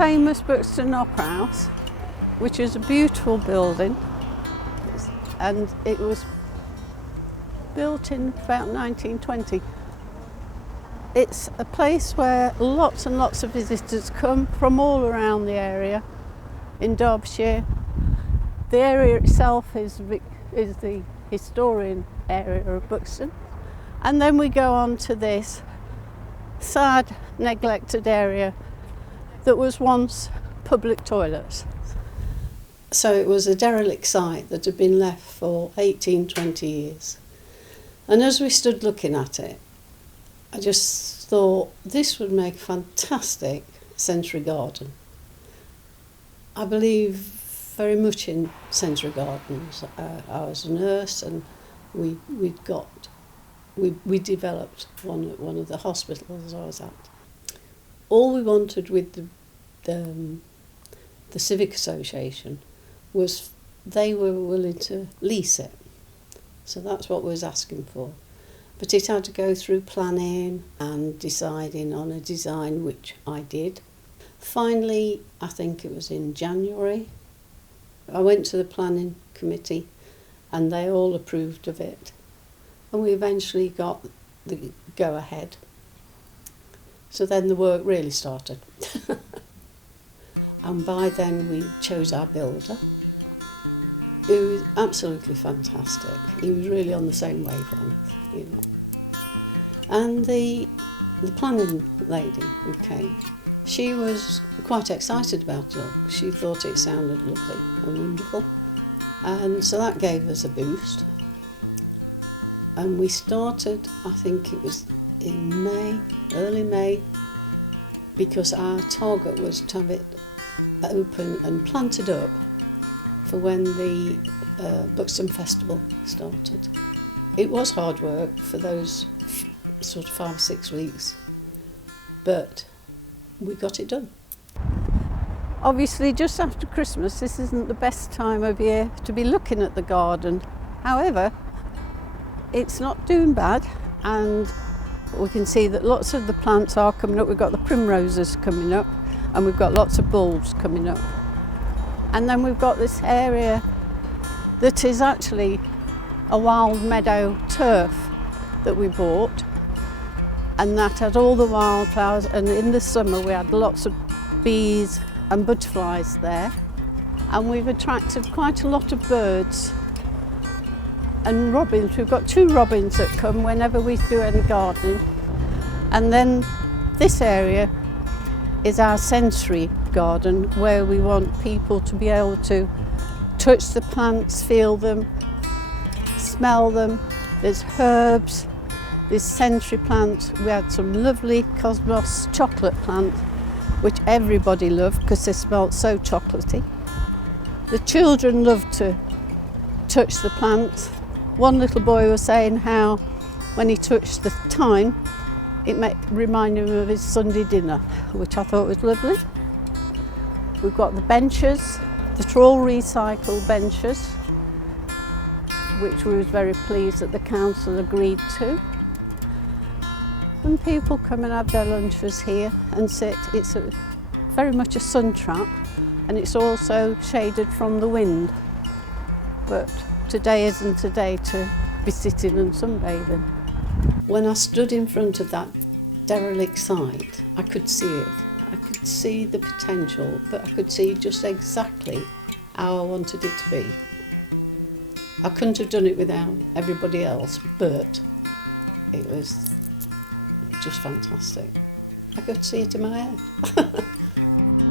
famous Buxton Opera House, which is a beautiful building, and it was built in about 1920. It's a place where lots and lots of visitors come from all around the area in Derbyshire. The area itself is the historian area of Buxton. And then we go on to this sad, neglected area that was once public toilets. So it was a derelict site that had been left for 18, 20 years. And as we stood looking at it, I just thought this would make a fantastic century garden. I believe very much in century gardens. I was a nurse, and we developed one at one of the hospitals I was at. All we wanted with the Civic Association was they were willing to lease it. So that's what we was asking for. But it had to go through planning and deciding on a design, which I did. Finally, I think it was in January, I went to the planning committee and they all approved of it. And we eventually got the go-ahead. So then the work really started. And by then we chose our builder, who was absolutely fantastic. He was really on the same wavelength, you know. And the planning lady who came, she was quite excited about it. She thought it sounded lovely and wonderful. And so that gave us a boost. And we started, I think it was in May, early May, because our target was to have it open and planted up for when the Buxton Festival started. It was hard work for those sort of 5 or 6 weeks, but we got it done. Obviously, just after Christmas, this isn't the best time of year to be looking at the garden. However, it's not doing bad, and we can see that lots of the plants are coming up. We've got the primroses coming up, and we've got lots of bulbs coming up. And then we've got this area that is actually a wild meadow turf that we bought, and that had all the wildflowers, and in the summer we had lots of bees and butterflies there, and we've attracted quite a lot of birds and robins. We've got 2 robins that come whenever we do any gardening. And then this area is our sensory garden, where we want people to be able to touch the plants, feel them, smell them. There's herbs, there's sensory plants. We had some lovely Cosmos chocolate plant, which everybody loved because they smelled so chocolatey. The children loved to touch the plants. One little boy was saying how when he touched the thyme, it reminded him of his Sunday dinner, which I thought was lovely. We've got the benches, that are all recycled benches, which we was very pleased that the council agreed to. And people come and have their lunches here and sit. It's very much a sun trap, and it's also shaded from the wind. But today isn't a day to be sitting and sunbathing. When I stood in front of that derelict site, I could see it. I could see the potential, but I could see just exactly how I wanted it to be. I couldn't have done it without everybody else, but it was just fantastic. I could see it in my head.